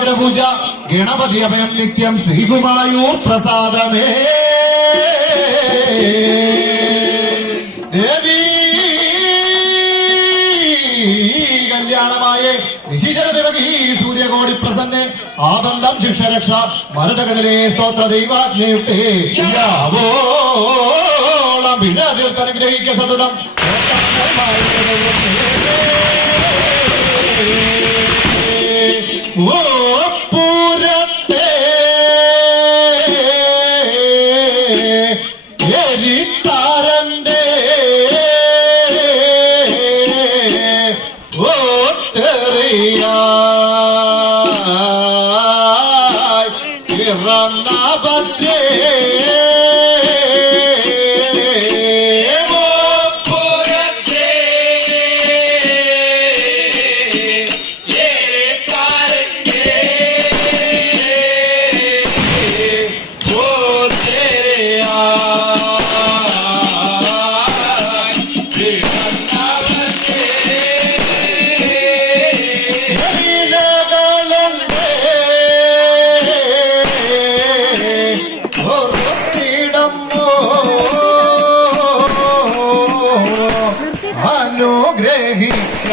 നവാഗ്രപൂജ ഗണപതി അഭയം നിത്യം ശ്രീകുമായൂർ പ്രസാദമേ. ദേവി കല്യാണമായേ നിശിചരദേവകി സൂര്യകോടി പ്രസന്നെ. ആദന്തം ശിക്ഷരക്ഷ മരതകനിലെ സ്തോത്ര ദൈവാജ്ഞയുക്തേ. യാവോളം സതതം. ഓ ಅಮ್ಮ ಭದ್ರೇ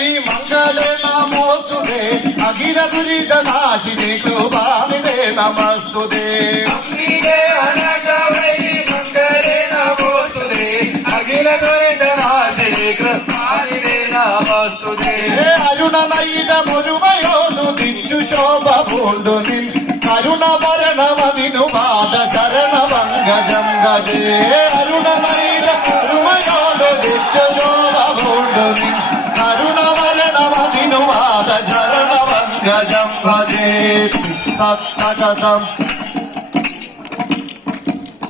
ಶ್ರೀ ಮಂಗಲೇ ನಮೋಸ್ತುತೆ ಅಗಿರದುರಿದ ನಾಶಿನಿ ಕೃಪಾನಿದೆ ನಮಸ್ತುತೆ ಅಂಬಿಗೆ ಅನಗವೈ ಮಂಗಲೇ ನಮೋಸ್ತುತೆ ಅಗಿರದುರಿದ ನಾಶಿನಿ ಕೃಪಾನಿದೆ ನಮಸ್ತುತೆ ಅರುಣನೈದ ಮುರುಮಯೋದು ದಿಚ್ಚು ಶೋಭ ಪೂಂಡು ನಿನ್ ಅರುಣ ವರ್ಣವದಿನು ಮಾದ ಶರಣ ಭಂಗ ಜಂಗಜೇ ಅರುಣನೈದ ಮುರುಮಯೋದು ದಿಚ್ಚು ಶೋಭ ಪೂಂಡು ನಿನ್ Aruna Taş kazan kadim, taş